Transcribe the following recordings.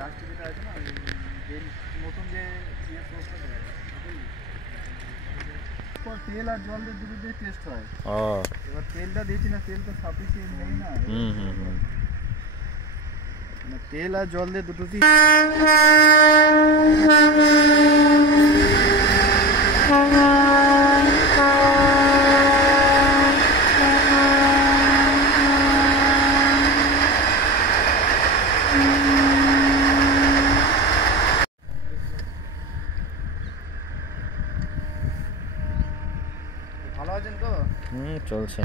লাস্টে যেটা আছে না যে নতুন যে ইয়ে সোর্সটা তেল আর জল দিয়ে দুটো দিয়ে টেস্ট হয়। এবার তেলটা দিয়েছি না, তেল তো সাফিসিয়েন্ট নেই না। মানে তেল আর জল দিয়ে দুটোতেই ভালো আছেন তো? চলছে।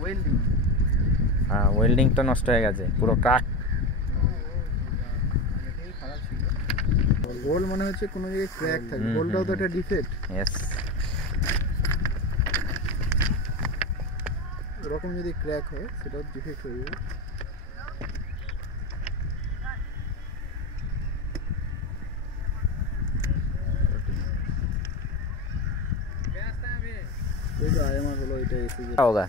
ওয়েল্ডিং, হ্যাঁ ওয়েল্ডিং তো নষ্ট হয়ে গেছে, পুরো ক্রাক। এটাই খারাপ ছিল। গোল মনে হচ্ছে কোনো জায়গায় ক্র্যাক থাকে, গোলটাও তো একটা ডিফেক্ট। ইয়েস। এরকম যদি ক্র্যাক হয় সেটাও ডিফেক্ট হয়ে যাবে। आयमा হলো এটা এসে যেটা होगा।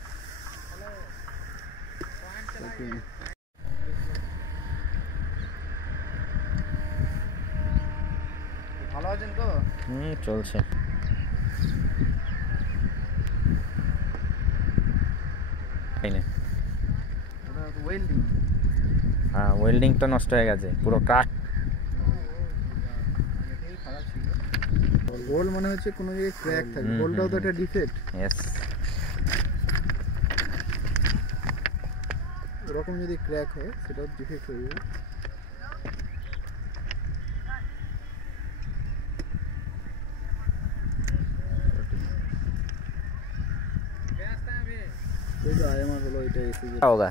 ভালো আছেন তো? চলছে। ওয়েল্ডিং, হ্যাঁ ওয়েল্ডিং তো নষ্ট হয়ে গেছে, পুরো ক্রাক। এটাই খারাপ ছিল। গোল মনে হচ্ছে কোনো জায়গায় ক্র্যাক থাকে, গোলটাও তো একটা ডিফেক্ট। ইয়েস। এরকম যদি ক্র্যাক হয় সেটাও ডিফেক্ট হয়ে যাবে। आयमा হলো এটা এসে যেটা होगा।